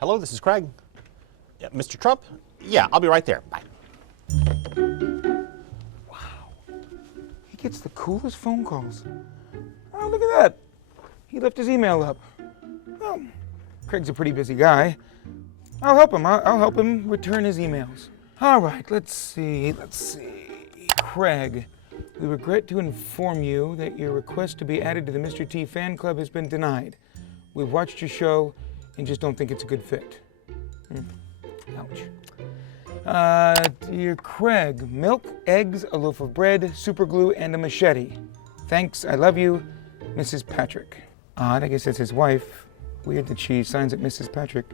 Hello, this is Craig. Yeah, Mr. Trump? Yeah, I'll be right there. Bye. Wow. He gets the coolest phone calls. Oh, look at that. He left his email up. Well, Craig's a pretty busy guy. I'll help him. I'll help him return his emails. All right, let's see. Craig, we regret to inform you that your request to be added to the Mr. T fan club has been denied. We've watched your show and just don't think it's a good fit. Ouch. Dear Craig, milk, eggs, a loaf of bread, super glue, and a machete. Thanks, I love you, Mrs. Patrick. Odd, I guess that's his wife. Weird that she signs it Mrs. Patrick.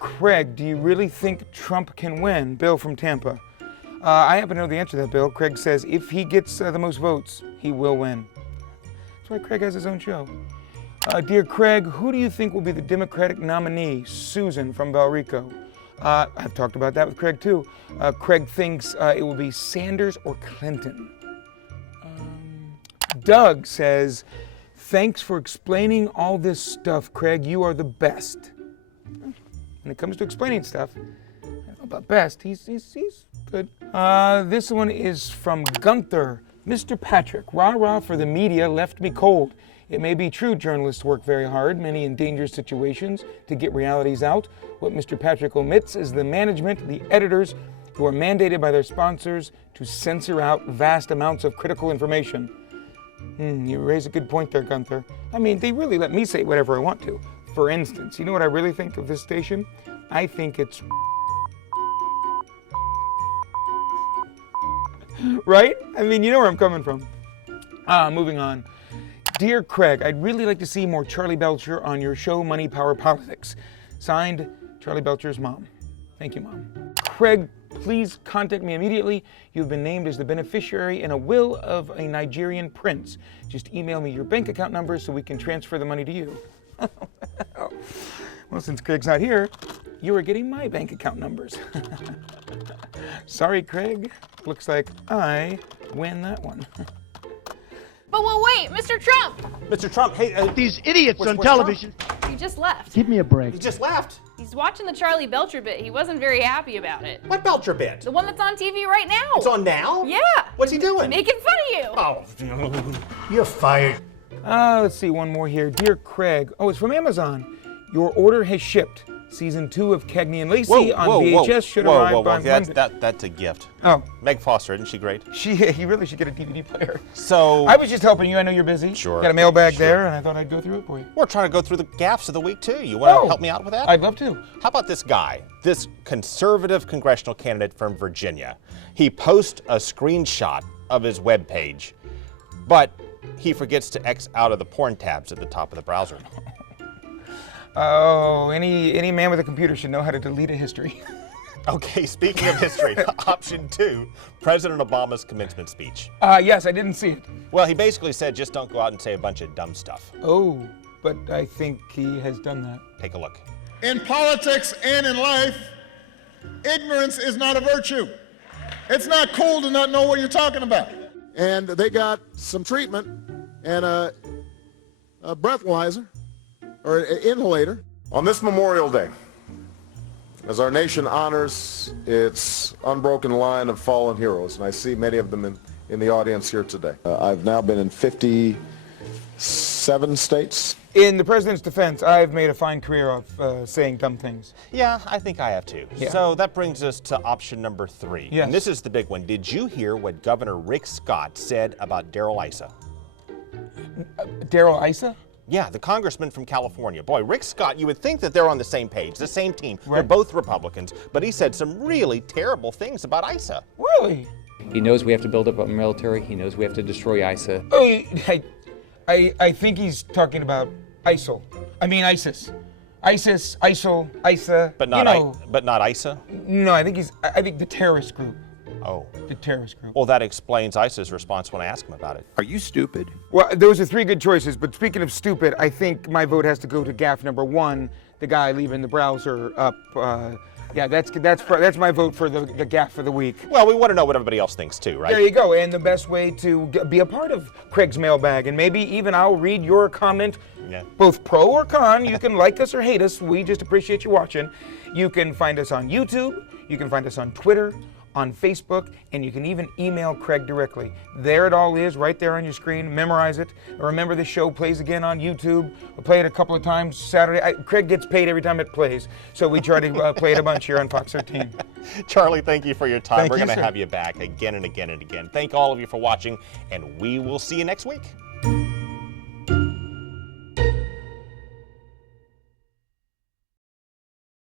Craig, do you really think Trump can win? Bill from Tampa. I happen to know the answer to that, Bill. Craig says if he gets the most votes, he will win. That's why Craig has his own show. Dear Craig, who do you think will be the Democratic nominee? Susan from Valrico. I've talked about that with Craig too. Craig thinks it will be Sanders or Clinton. Doug says, thanks for explaining all this stuff, Craig. You are the best. When it comes to explaining stuff, I don't know about best. He's good. This one is from Gunther. Mr. Patrick, rah-rah for the media left me cold. It may be true journalists work very hard, many in dangerous situations, to get realities out. What Mr. Patrick omits is the management, the editors, who are mandated by their sponsors to censor out vast amounts of critical information. You raise a good point there, Gunther. I mean, they really let me say whatever I want to. For instance, you know what I really think of this station? I think it's right? I mean, you know where I'm coming from. Moving on. Dear Craig, I'd really like to see more Charley Belcher on your show, Money, Power, Politics. Signed, Charley Belcher's mom. Thank you, Mom. Craig, please contact me immediately. You've been named as the beneficiary in a will of a Nigerian prince. Just email me your bank account number so we can transfer the money to you. Well, since Craig's not here, you are getting my bank account numbers. Sorry, Craig. Looks like I win that one. But well, wait, Mr. Trump! Mr. Trump, hey, These idiots on where's television. He just left. Give me a break. he just left. He's watching the Charley Belcher bit. He wasn't very happy about it. What Belcher bit? The one that's on TV right now. It's on now? Yeah. What's he doing? Making fun of you. Oh, You're fired. Let's see, one more here. Dear Craig, it's from Amazon. Your order has shipped. Season 2 of Cagney and Lacey on VHS should arrive by Monday. That's a gift. Oh, Meg Foster, isn't she great? you really should get a DVD player. So I was just helping you. I know you're busy. Sure. Got a mailbag Sure. there, and I thought I'd go through it for you. we're trying to go through the gaffes of the week too. You want to help me out with that? I'd love to. How about this guy, this conservative congressional candidate from Virginia? He posts a screenshot of his webpage, but he forgets to X out of the porn tabs at the top of the browser. Oh, any man with a computer should know how to delete a history. Okay, speaking of history, option 2, President Obama's commencement speech. Yes, I didn't see it. Well, he basically said just don't go out and say a bunch of dumb stuff. Oh, but I think he has done that. Take a look. In politics and in life, ignorance is not a virtue. It's not cool to not know what you're talking about. And they got some treatment and a breathalyzer or an inhalator. On this Memorial Day, as our nation honors its unbroken line of fallen heroes, and I see many of them in the audience here today. I've now been in 57 states. In the president's defense, I've made a fine career of saying dumb things. Yeah, I think I have too. Yeah. So that brings us to option number 3. Yes. And this is the big one. Did you hear what Governor Rick Scott said about Darrell Issa? Darrell Issa? Yeah, the congressman from California. Boy, Rick Scott, you would think that they're on the same page, the same team. Right. They're both Republicans, but he said some really terrible things about Issa. Really? He knows we have to build up a military. He knows we have to destroy ISA. Oh, I think he's talking about ISIL. I mean ISIS. ISIS, ISIL, ISA. But not, but not Issa? No, I think the terrorist group. Oh. The terrorist group. Well, that explains Issa's response when I asked him about it. Are you stupid? Well, those are 3 good choices, but speaking of stupid, I think my vote has to go to gaffe number 1, the guy leaving the browser up. Yeah, that's my vote for the gaffe of the week. Well, we want to know what everybody else thinks too, right? There you go. And the best way to be a part of Craig's mailbag, and maybe even I'll read your comment, both pro or con. You can like us or hate us. We just appreciate you watching. You can find us on YouTube. You can find us on Twitter, on Facebook, and you can even email Craig directly. There it all is, right there on your screen. Memorize it. Remember, the show plays again on YouTube. We'll play it a couple of times Saturday. Craig gets paid every time it plays, so we try to play it a bunch here on Fox 13. Charlie, thank you for your time. Thank We're you, going to sir. have you back again and again and again. Thank all of you for watching, and we will see you next week.